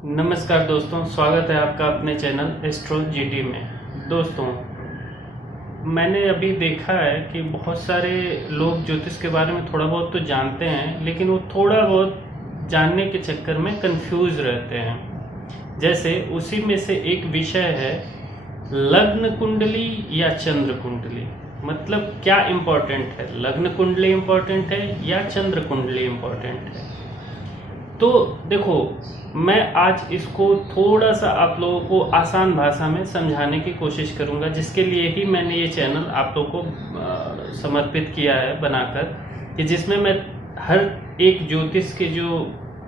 नमस्कार दोस्तों, स्वागत है आपका अपने चैनल एस्ट्रो जीडी में। दोस्तों, मैंने अभी देखा है कि बहुत सारे लोग ज्योतिष के बारे में थोड़ा बहुत तो जानते हैं, लेकिन वो थोड़ा बहुत जानने के चक्कर में कंफ्यूज रहते हैं। जैसे उसी में से एक विषय है लग्न कुंडली या चंद्र कुंडली। मतलब क्या इम्पोर्टेंट है, लग्न कुंडली इम्पोर्टेंट है या चंद्र कुंडली इम्पोर्टेंट है। तो देखो, मैं आज इसको थोड़ा सा आप लोगों को आसान भाषा में समझाने की कोशिश करूंगा, जिसके लिए ही मैंने ये चैनल आप लोगों को समर्पित किया है बनाकर, कि जिसमें मैं हर एक ज्योतिष के जो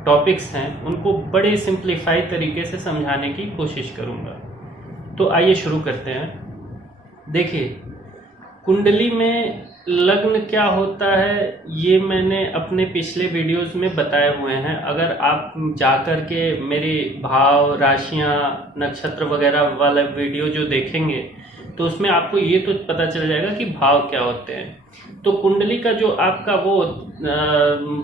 टॉपिक्स हैं उनको बड़े सिंप्लीफाई तरीके से समझाने की कोशिश करूंगा। तो आइए शुरू करते हैं। देखिए, कुंडली में लग्न क्या होता है ये मैंने अपने पिछले वीडियोस में बताए हुए हैं। अगर आप जाकर के मेरी भाव, राशियां, नक्षत्र वगैरह वाला वीडियो जो देखेंगे तो उसमें आपको ये तो पता चल जाएगा कि भाव क्या होते हैं। तो कुंडली का जो आपका वो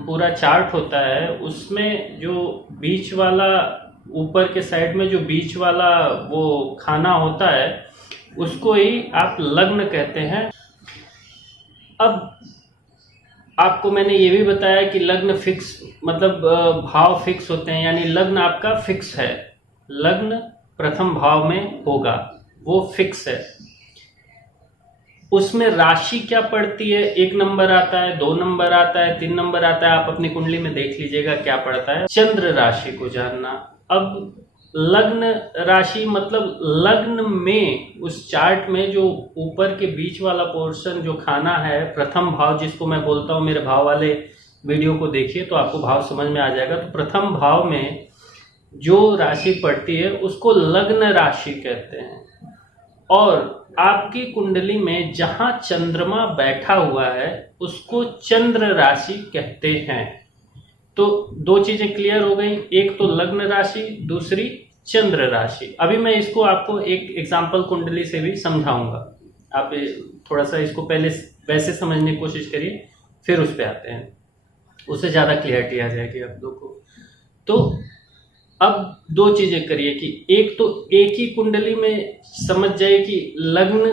पूरा चार्ट होता है, उसमें जो बीच वाला, ऊपर के साइड में जो बीच वाला वो खाना होता है उसको ही आप लग्न कहते हैं। अब आपको मैंने ये भी बताया कि लग्न फिक्स, मतलब भाव फिक्स होते हैं, यानी लग्न आपका फिक्स है। लग्न प्रथम भाव में होगा, वो फिक्स है। उसमें राशि क्या पड़ती है, 1 नंबर आता है, 2 नंबर आता है, 3 नंबर आता है। आप अपनी कुंडली में देख लीजिएगा क्या पड़ता है। चंद्र राशि को जानना। अब लग्न राशि मतलब लग्न में उस चार्ट में जो ऊपर के बीच वाला पोर्शन जो खाना है, प्रथम भाव जिसको मैं बोलता हूँ, मेरे भाव वाले वीडियो को देखिए तो आपको भाव समझ में आ जाएगा। तो प्रथम भाव में जो राशि पड़ती है उसको लग्न राशि कहते हैं। और आपकी कुंडली में जहां चंद्रमा बैठा हुआ है उसको चंद्र राशि कहते हैं। तो 2 चीजें क्लियर हो गई, एक तो लग्न राशि, दूसरी चंद्र राशि। अभी मैं इसको आपको एक एग्जाम्पल कुंडली से भी समझाऊंगा। आप थोड़ा सा इसको पहले वैसे समझने की कोशिश करिए, फिर उस पे आते हैं, उससे ज्यादा क्लियरिटी आ जाएगी आप लोग को। तो अब 2 चीजें करिए कि एक तो एक ही कुंडली में समझ जाए कि लग्न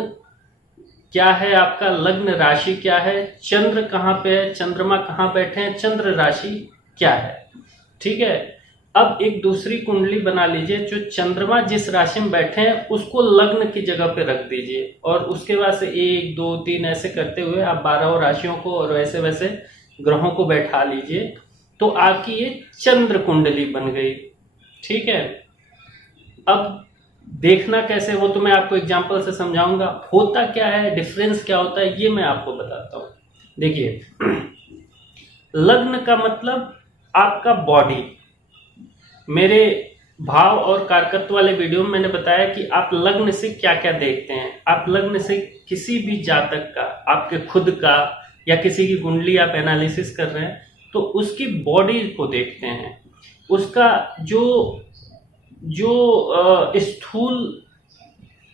क्या है, आपका लग्न राशि क्या है, चंद्र कहाँ पे है, चंद्रमा कहाँ बैठे हैं, चंद्र राशि क्या है। ठीक है। अब एक दूसरी कुंडली बना लीजिए, जो चंद्रमा जिस राशि में बैठे हैं उसको लग्न की जगह पे रख दीजिए, और उसके बाद से 1 2 3 ऐसे करते हुए आप 12 राशियों को और वैसे वैसे ग्रहों को बैठा लीजिए। तो आपकी ये चंद्र कुंडली बन गई। ठीक है। अब देखना कैसे, वो तो मैं आपको एग्जांपल से समझाऊंगा। होता क्या है, डिफरेंस क्या होता है, ये मैं आपको बताता हूं। देखिए, लग्न का मतलब आपका बॉडी। मेरे भाव और कारकत्व वाले वीडियो में मैंने बताया कि आप लग्न से क्या क्या देखते हैं। आप लग्न से किसी भी जातक का, आपके खुद का या किसी की कुंडली आप एनालिसिस कर रहे हैं तो उसकी बॉडी को देखते हैं। उसका जो स्थूल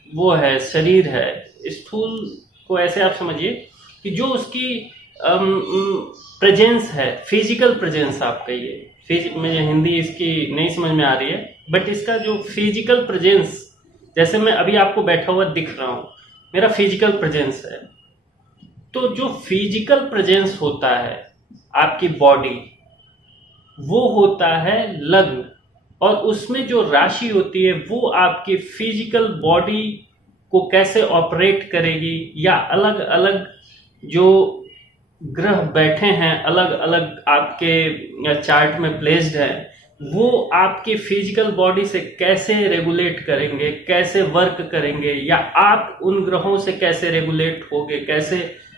वो है, शरीर है, स्थूल को ऐसे आप समझिए कि जो उसकी प्रेजेंस है, फिजिकल प्रेजेंस आप कहिए। मुझे हिंदी इसकी नहीं समझ में आ रही है, बट इसका जो फिजिकल प्रेजेंस, जैसे मैं अभी आपको बैठा हुआ दिख रहा हूं, मेरा फिजिकल प्रेजेंस है। तो जो फिजिकल प्रेजेंस होता है आपकी बॉडी, वो होता है लग्न। और उसमें जो राशि होती है वो आपकी फिजिकल बॉडी को कैसे ऑपरेट करेगी, या अलग अलग जो ग्रह बैठे हैं अलग अलग आपके चार्ट में प्लेस्ड है, वो आपकी फिजिकल बॉडी से कैसे रेगुलेट करेंगे, कैसे वर्क करेंगे, या आप उन ग्रहों से कैसे रेगुलेट होगे, कैसे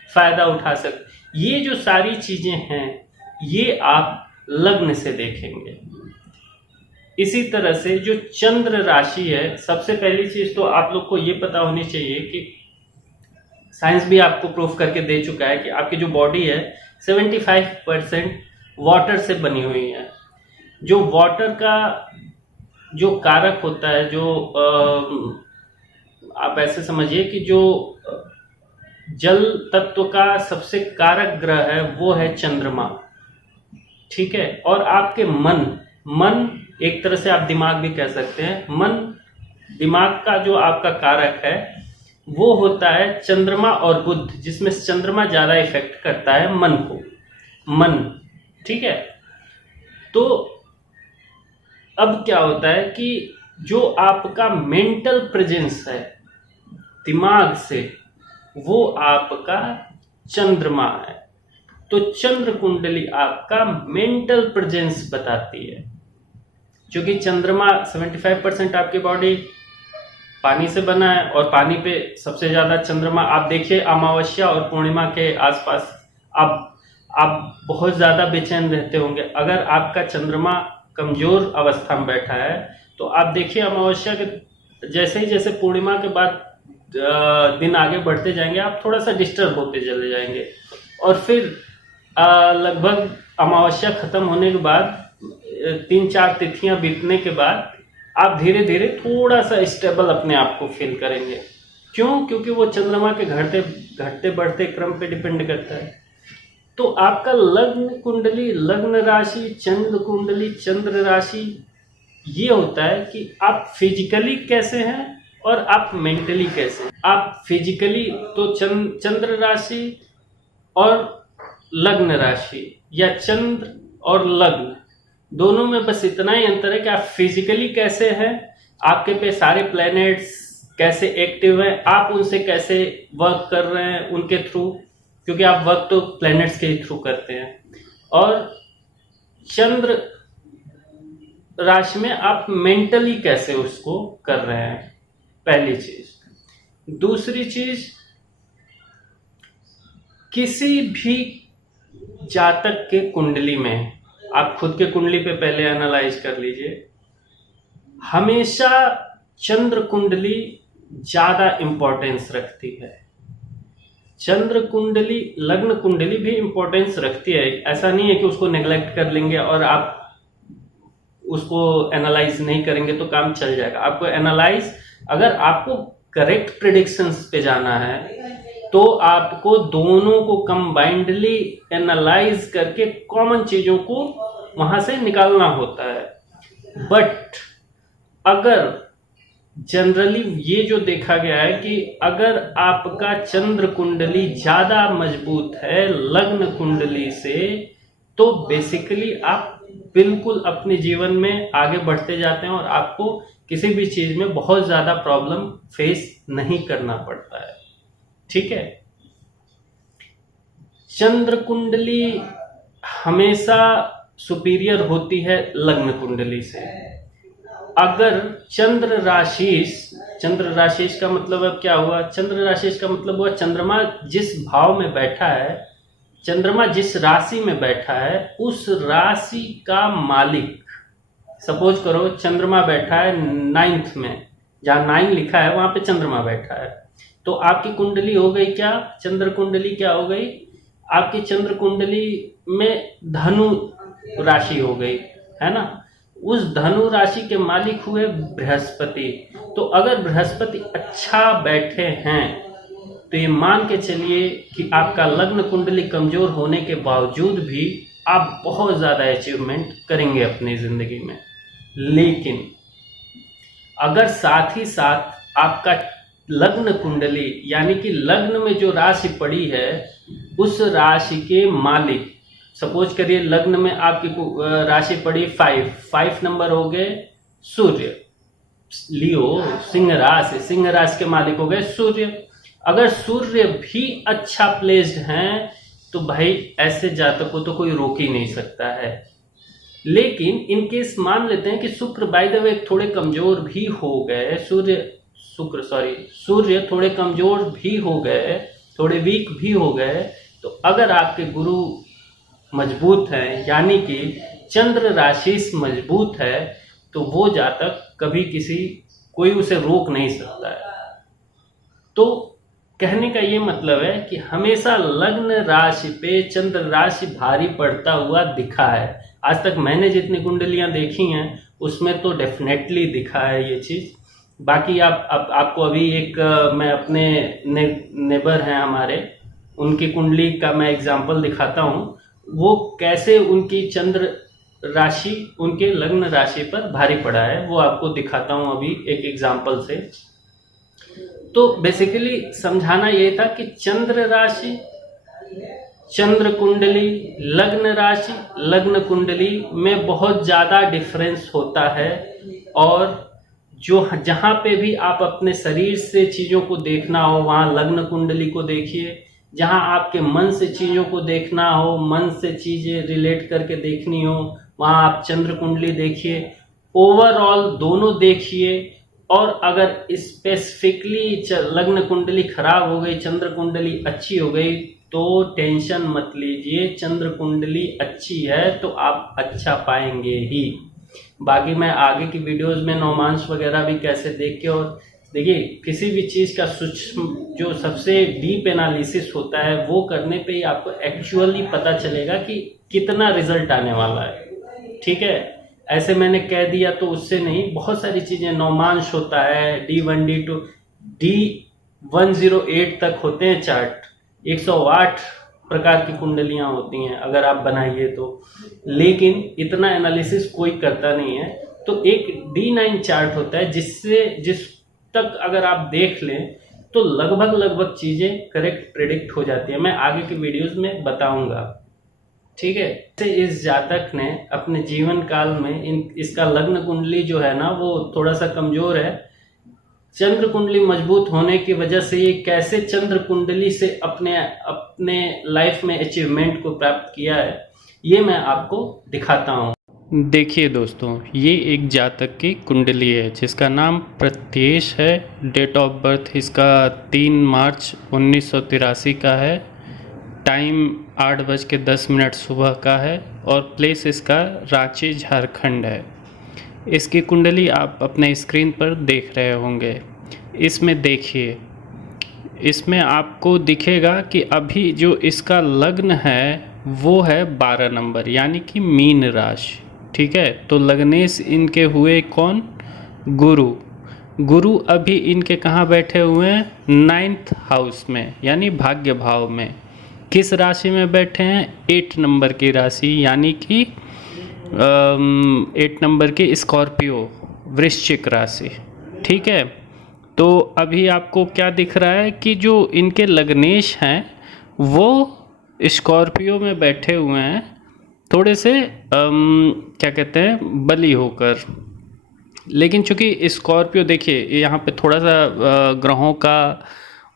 फायदा उठा सकते, ये जो सारी चीजें हैं ये आप लग्न से देखेंगे। इसी तरह से जो चंद्र राशि है, सबसे पहली चीज तो आप लोग को ये पता होनी चाहिए कि साइंस भी आपको प्रूफ करके दे चुका है कि आपकी जो बॉडी है 75% वाटर से बनी हुई है। जो वाटर का जो कारक होता है, जो आप ऐसे समझिए कि जो जल तत्व का सबसे कारक ग्रह है वो है चंद्रमा। ठीक है। और आपके मन एक तरह से आप दिमाग भी कह सकते हैं। मन, दिमाग का जो आपका कारक है वो होता है चंद्रमा और बुध, जिसमें चंद्रमा ज्यादा इफेक्ट करता है मन को, मन, ठीक है। तो अब क्या होता है कि जो आपका मेंटल प्रेजेंस है दिमाग से, वो आपका चंद्रमा है। तो चंद्र कुंडली आपका मेंटल प्रेजेंस बताती है, क्योंकि चंद्रमा 75% आपकी बॉडी पानी से बना है, और पानी पे सबसे ज्यादा चंद्रमा, आप देखिए अमावस्या और पूर्णिमा के आसपास आप बहुत ज्यादा बेचैन रहते होंगे। अगर आपका चंद्रमा कमजोर अवस्था में बैठा है तो आप देखिए अमावस्या के जैसे ही जैसे पूर्णिमा के बाद दिन आगे बढ़ते जाएंगे, आप थोड़ा सा डिस्टर्ब होते चले जाएंगे, और फिर लगभग अमावस्या खत्म होने के बाद 3-4 तिथियां बीतने के बाद आप धीरे धीरे थोड़ा सा स्टेबल अपने आप को फील करेंगे। क्यों? क्योंकि वो चंद्रमा के घटते बढ़ते क्रम पे डिपेंड करता है। तो आपका लग्न कुंडली, लग्न राशि, चंद्र कुंडली, चंद्र राशि, ये होता है कि आप फिजिकली कैसे हैं और आप मेंटली कैसे हैं। आप फिजिकली तो चंद्र राशि और लग्न राशि, या चंद्र और लग्न, दोनों में बस इतना ही अंतर है कि आप फिजिकली कैसे हैं, आपके पे सारे प्लैनेट्स कैसे एक्टिव हैं, आप उनसे कैसे वर्क कर रहे हैं उनके थ्रू, क्योंकि आप वर्क तो प्लैनेट्स के ही थ्रू करते हैं। और चंद्र राशि में आप मेंटली कैसे उसको कर रहे हैं, पहली चीज। दूसरी चीज, किसी भी जातक के कुंडली में, आप खुद के कुंडली पे पहले एनालाइज कर लीजिए, हमेशा चंद्र कुंडली ज्यादा इंपॉर्टेंस रखती है। चंद्र कुंडली, लग्न कुंडली भी इंपॉर्टेंस रखती है, ऐसा नहीं है कि उसको नेग्लेक्ट कर लेंगे और आप उसको एनालाइज नहीं करेंगे तो काम चल जाएगा। आपको एनालाइज, अगर आपको करेक्ट प्रेडिक्शंस पे जाना है तो आपको दोनों को कंबाइंडली एनालाइज करके कॉमन चीजों को वहां से निकालना होता है। बट अगर जनरली ये जो देखा गया है कि अगर आपका चंद्र कुंडली ज्यादा मजबूत है लग्न कुंडली से, तो बेसिकली आप बिल्कुल अपने जीवन में आगे बढ़ते जाते हैं और आपको किसी भी चीज में बहुत ज्यादा प्रॉब्लम फेस नहीं करना पड़ता है। ठीक है, चंद्र कुंडली हमेशा सुपीरियर होती है लग्न कुंडली से। अगर चंद्र राशिश का मतलब अब क्या हुआ? चंद्र राशिश का मतलब हुआ चंद्रमा जिस भाव में बैठा है, चंद्रमा जिस राशि में बैठा है, उस राशि का मालिक, सपोज करो चंद्रमा बैठा है 9th में, जहां 9 लिखा है वहां पे चंद्रमा बैठा है, तो आपकी कुंडली हो गई क्या? चंद्र कुंडली क्या हो गई? आपकी चंद्र कुंडली में धनु राशि हो गई, है ना। उस धनु राशि के मालिक हुए बृहस्पति। तो अगर बृहस्पति अच्छा बैठे हैं तो ये मान के चलिए कि आपका लग्न कुंडली कमजोर होने के बावजूद भी आप बहुत ज्यादा अचीवमेंट करेंगे अपनी जिंदगी में। लेकिन अगर साथ ही साथ आपका लग्न कुंडली, यानी कि लग्न में जो राशि पड़ी है, उस राशि के मालिक, सपोज करिए लग्न में आपकी राशि पड़ी 5 नंबर हो गए सूर्य, लियो सिंह राशि के मालिक हो गए सूर्य। अगर सूर्य भी अच्छा प्लेस्ड हैं तो भाई ऐसे जातकों को तो कोई रोक ही नहीं सकता है। लेकिन इन केस मान लेते हैं कि शुक्र बाय द वे थोड़े कमजोर भी हो गए, सूर्य थोड़े कमजोर भी हो गए, थोड़े वीक भी हो गए, तो अगर आपके गुरु मजबूत हैं, यानी कि चंद्र राशि मजबूत है, तो वो जातक कभी कोई उसे रोक नहीं सकता है। तो कहने का ये मतलब है कि हमेशा लग्न राशि पे चंद्र राशि भारी पड़ता हुआ दिखा है। आज तक मैंने जितनी कुंडलियां देखी हैं उसमें तो डेफिनेटली दिखा है ये चीज। बाकी आपको अभी एक मैं अपने नेबर हैं हमारे, उनकी कुंडली का मैं एग्जांपल दिखाता हूँ, वो कैसे उनकी चंद्र राशि उनके लग्न राशि पर भारी पड़ा है, वो आपको दिखाता हूं अभी एक एग्जाम्पल से। तो बेसिकली समझाना ये था कि चंद्र राशि, चंद्र कुंडली, लग्न राशि, लग्न कुंडली में बहुत ज़्यादा डिफरेंस होता है। और जो जहाँ पे भी आप अपने शरीर से चीज़ों को देखना हो वहाँ लग्न कुंडली को देखिए, जहाँ आपके मन से चीज़ों को देखना हो, मन से चीज़ें रिलेट करके देखनी हो, वहाँ आप चंद्र कुंडली देखिए। ओवरऑल दोनों देखिए। और अगर स्पेसिफिकली लग्न कुंडली खराब हो गई, चंद्र कुंडली अच्छी हो गई, तो टेंशन मत लीजिए। चंद्र कुंडली अच्छी है तो आप अच्छा पाएंगे ही। बाकी मैं आगे की वीडियोस में नौमांश वगैरह भी कैसे देख के, और देखिए किसी भी चीज़ का सूक्ष्म जो सबसे डीप एनालिसिस होता है वो करने पे ही आपको एक्चुअली पता चलेगा कि कितना रिजल्ट आने वाला है। ठीक है, ऐसे मैंने कह दिया तो उससे नहीं, बहुत सारी चीज़ें, नौमांश होता है, D1 D2 D108 तक होते हैं चार्ट, 108 प्रकार की कुंडलियां होती हैं अगर आप बनाइए तो, लेकिन इतना एनालिसिस कोई करता नहीं है। तो एक D9 चार्ट होता है जिस तक अगर आप देख लें तो लगभग चीज़ें करेक्ट प्रेडिक्ट हो जाती है। मैं आगे की वीडियोस में बताऊंगा। ठीक है, इस जातक ने अपने जीवन काल में इसका लग्न कुंडली जो है ना वो थोड़ा सा कमजोर है। चंद्र कुंडली मजबूत होने की वजह से ये कैसे चंद्र कुंडली से अपने लाइफ में अचीवमेंट को प्राप्त किया है ये मैं आपको दिखाता हूँ। देखिए दोस्तों, ये एक जातक की कुंडली है जिसका नाम प्रत्येश है। डेट ऑफ बर्थ इसका 3 मार्च 1983 का है। टाइम 8:10 सुबह का है और प्लेस इसका रांची झारखंड है। इसकी कुंडली आप अपने स्क्रीन पर देख रहे होंगे। इसमें देखिए, इसमें आपको दिखेगा कि अभी जो इसका लग्न है वो है 12 नंबर, यानी कि मीन राशि। ठीक है, तो लग्नेश इनके हुए कौन? गुरु अभी इनके कहाँ बैठे हुए हैं? 9th हाउस में, यानी भाग्य भाव में। किस राशि में बैठे हैं? 8 नंबर की राशि, यानी कि 8 नंबर की स्कॉर्पियो, वृश्चिक राशि। ठीक है, तो अभी आपको क्या दिख रहा है कि जो इनके लग्नेश हैं वो स्कॉर्पियो में बैठे हुए हैं, थोड़े से क्या कहते हैं, बली होकर। लेकिन चूंकि स्कॉर्पियो, देखिए यहाँ पे थोड़ा सा ग्रहों का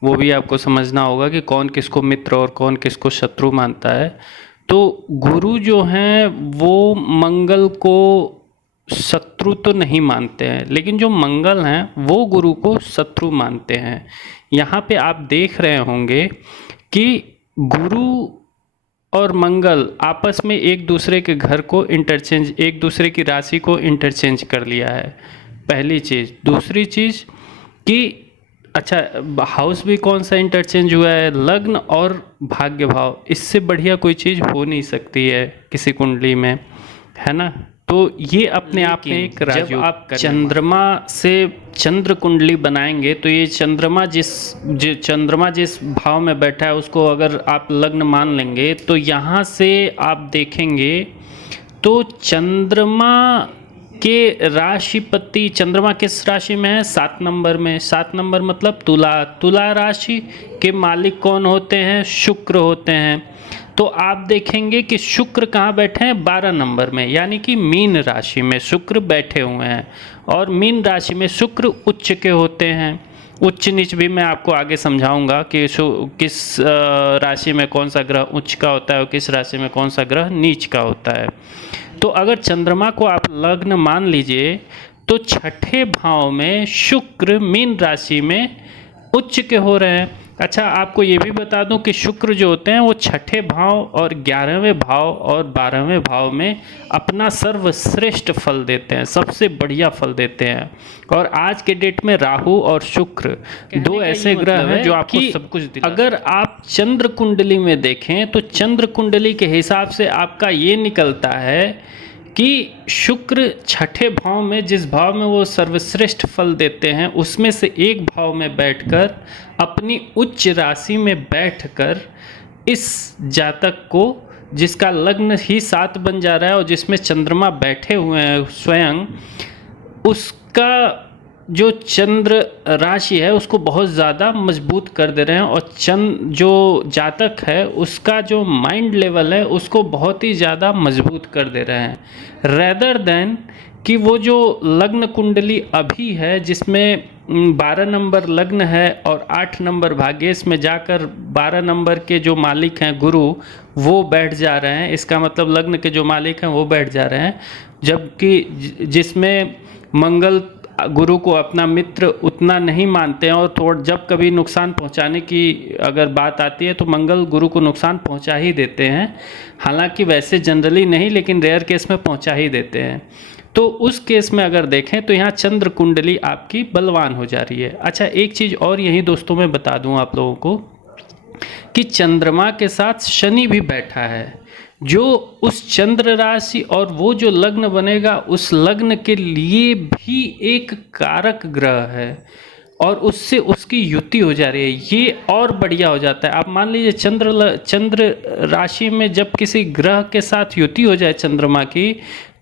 वो भी आपको समझना होगा कि कौन किसको मित्र और कौन किसको शत्रु मानता है। तो गुरु जो हैं वो मंगल को शत्रु तो नहीं मानते हैं, लेकिन जो मंगल हैं वो गुरु को शत्रु मानते हैं। यहाँ पे आप देख रहे होंगे कि गुरु और मंगल आपस में एक दूसरे के घर को इंटरचेंज, एक दूसरे की राशि को इंटरचेंज कर लिया है, पहली चीज़। दूसरी चीज़ कि अच्छा, हाउस भी कौन सा इंटरचेंज हुआ है? लग्न और भाग्य भाव। इससे बढ़िया कोई चीज़ हो नहीं सकती है किसी कुंडली में, है ना। तो ये अपने आप में एक राजयोग। जब आप चंद्रमा से चंद्र कुंडली बनाएंगे तो ये चंद्रमा जिस भाव में बैठा है उसको अगर आप लग्न मान लेंगे तो यहाँ से आप देखेंगे तो चंद्रमा के राशिपति, चंद्रमा किस राशि में है? 7 नंबर में। 7 नंबर मतलब तुला राशि के मालिक कौन होते हैं? शुक्र होते हैं। तो आप देखेंगे कि शुक्र कहाँ बैठे हैं? 12 नंबर में, यानी कि मीन राशि में शुक्र बैठे हुए हैं। और मीन राशि में शुक्र उच्च के होते हैं। उच्च नीच भी मैं आपको आगे समझाऊंगा कि किस राशि में कौन सा ग्रह उच्च का होता है और किस राशि में कौन सा ग्रह नीच का होता है। तो अगर चंद्रमा को आप लग्न मान लीजिए तो 6ठे भाव में शुक्र मीन राशि में उच्च के हो रहे हैं। अच्छा, आपको ये भी बता दूं कि शुक्र जो होते हैं वो 6ठे भाव और 11वें भाव और 12वें भाव में अपना सर्वश्रेष्ठ फल देते हैं, सबसे बढ़िया फल देते हैं। और आज के डेट में राहु और शुक्र 2 ऐसे ग्रह हैं जो आपको सब कुछ दिला। अगर आप चंद्र कुंडली में देखें तो चंद्र कुंडली के हिसाब से आपका ये निकलता है कि शुक्र 6ठे भाव में, जिस भाव में वो सर्वश्रेष्ठ फल देते हैं, उसमें से एक भाव में बैठकर अपनी उच्च राशि में बैठकर इस जातक को जिसका लग्न ही 7 बन जा रहा है और जिसमें चंद्रमा बैठे हुए हैं स्वयं, उसका जो चंद्र राशि है उसको बहुत ज़्यादा मजबूत कर दे रहे हैं, और जो जातक है उसका जो माइंड लेवल है उसको बहुत ही ज़्यादा मजबूत कर दे रहे हैं, रेदर देन कि वो जो लग्न कुंडली अभी है जिसमें 12 नंबर लग्न है और 8 नंबर भाग्येश में जाकर 12 नंबर के जो मालिक हैं गुरु वो बैठ जा रहे हैं। इसका मतलब लग्न के जो मालिक हैं वो बैठ जा रहे हैं, जबकि जिसमें मंगल गुरु को अपना मित्र उतना नहीं मानते हैं, और जब कभी नुकसान पहुंचाने की अगर बात आती है तो मंगल गुरु को नुकसान पहुंचा ही देते हैं। हालांकि वैसे जनरली नहीं, लेकिन रेयर केस में पहुंचा ही देते हैं। तो उस केस में अगर देखें तो यहाँ चंद्र कुंडली आपकी बलवान हो जा रही है। अच्छा, एक चीज़ और यही दोस्तों मैं बता दूँ आप लोगों को कि चंद्रमा के साथ शनि भी बैठा है, जो उस चंद्र राशि और वो जो लग्न बनेगा उस लग्न के लिए भी एक कारक ग्रह है, और उससे उसकी युति हो जा रही है। ये और बढ़िया हो जाता है। आप मान लीजिए चंद्र राशि में जब किसी ग्रह के साथ युति हो जाए चंद्रमा की,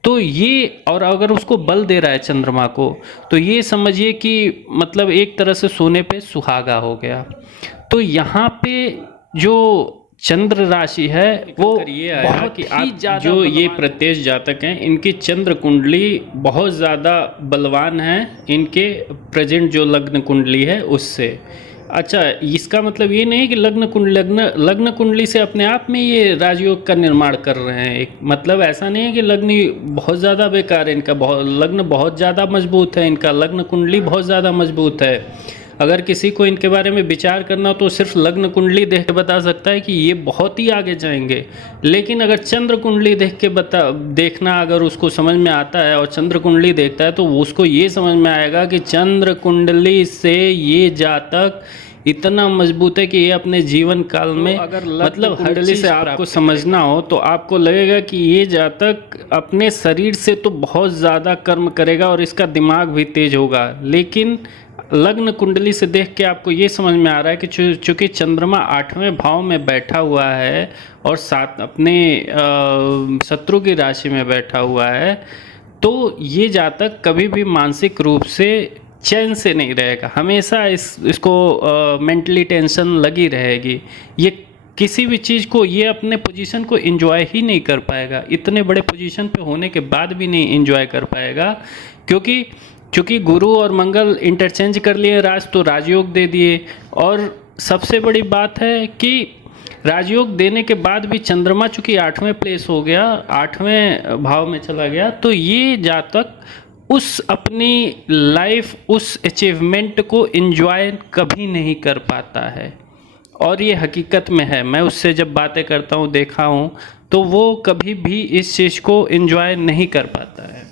तो ये, और अगर उसको बल दे रहा है चंद्रमा को, तो ये समझिए कि मतलब एक तरह से सोने पे सुहागा हो गया। तो यहाँ पे जो चंद्र राशि है वो ये आया कि आप जो ये प्रत्येष जातक हैं इनकी चंद्र कुंडली बहुत ज़्यादा बलवान है इनके प्रेजेंट जो लग्न कुंडली है उससे। अच्छा, इसका मतलब ये नहीं कि लग्न कुंडली से अपने आप में ये राजयोग का निर्माण कर रहे हैं। एक मतलब ऐसा नहीं है कि लग्न बहुत ज़्यादा बेकार है इनका, लग्न बहुत ज़्यादा मजबूत है, इनका लग्न कुंडली बहुत ज़्यादा मजबूत है। अगर किसी को इनके बारे में विचार करना तो सिर्फ लग्न कुंडली देख के बता सकता है कि ये बहुत ही आगे जाएंगे। लेकिन अगर चंद्र कुंडली देख के देखना अगर उसको समझ में आता है और चंद्र कुंडली देखता है तो उसको ये समझ में आएगा कि चंद्र कुंडली से ये जातक इतना मजबूत है कि ये अपने जीवन काल में अगर मतलब हर कुंडली से आपको समझना हो तो आपको लगेगा कि ये जातक अपने शरीर से तो बहुत ज़्यादा कर्म करेगा और इसका दिमाग भी तेज होगा, लेकिन लग्न कुंडली से देख के आपको ये समझ में आ रहा है कि चूँकि चंद्रमा 8वें भाव में बैठा हुआ है और साथ अपने शत्रु की राशि में बैठा हुआ है, तो ये जातक कभी भी मानसिक रूप से चैन से नहीं रहेगा। हमेशा इसको मेंटली टेंशन लगी रहेगी। ये किसी भी चीज़ को, ये अपने पोजीशन को एंजॉय ही नहीं कर पाएगा, इतने बड़े पोजीशन पे होने के बाद भी नहीं एंजॉय कर पाएगा, क्योंकि गुरु और मंगल इंटरचेंज कर लिए राज, तो राजयोग दे दिए। और सबसे बड़ी बात है कि राजयोग देने के बाद भी चंद्रमा चूँकि 8वें प्लेस हो गया, 8वें भाव में चला गया, तो ये जातक उस अपनी लाइफ, उस अचीवमेंट को एंजॉय कभी नहीं कर पाता है। और ये हकीकत में है, मैं उससे जब बातें करता हूँ, देखा हूँ, तो वो कभी भी इस चीज़ को एंजॉय नहीं कर पाता है।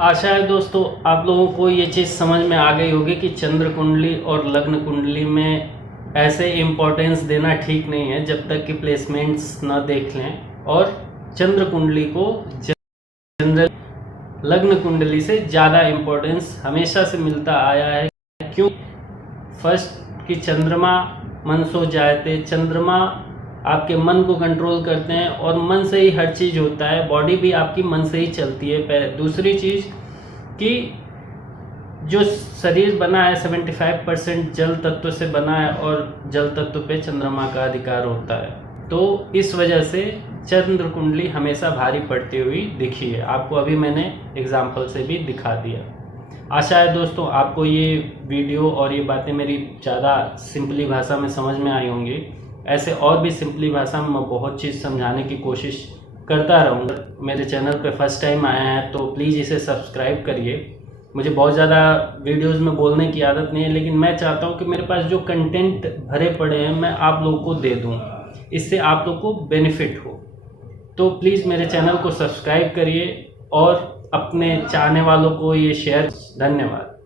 आशा है दोस्तों आप लोगों को ये चीज़ समझ में आ गई होगी कि चंद्र कुंडली और लग्न कुंडली में ऐसे इम्पोर्टेंस देना ठीक नहीं है जब तक कि प्लेसमेंट्स ना देख लें, और चंद्र कुंडली को जनरल लग्न कुंडली से ज़्यादा इम्पोर्टेंस हमेशा से मिलता आया है। क्यों? फर्स्ट कि चंद्रमा मन सो जाते, चंद्रमा आपके मन को कंट्रोल करते हैं और मन से ही हर चीज़ होता है, बॉडी भी आपकी मन से ही चलती है। दूसरी चीज़ कि जो शरीर बना है 75% जल तत्व से बना है और जल तत्व पे चंद्रमा का अधिकार होता है, तो इस वजह से चंद्र कुंडली हमेशा भारी पड़ती हुई दिखी है। आपको अभी मैंने एग्जाम्पल से भी दिखा दिया। आशा है दोस्तों आपको ये वीडियो और ये बातें मेरी ज़्यादा सिंपली भाषा में समझ में आई होंगी। ऐसे और भी सिंपली भाषा में मैं बहुत चीज़ समझाने की कोशिश करता रहूँगा। मेरे चैनल पे फर्स्ट टाइम आए हैं तो प्लीज़ इसे सब्सक्राइब करिए। मुझे बहुत ज़्यादा वीडियोस में बोलने की आदत नहीं है, लेकिन मैं चाहता हूँ कि मेरे पास जो कंटेंट भरे पड़े हैं मैं आप लोगों को दे दूँ, इससे आप लोग को बेनिफिट हो। तो प्लीज़ मेरे चैनल को सब्सक्राइब करिए और अपने चाहने वालों को ये शेयर। धन्यवाद।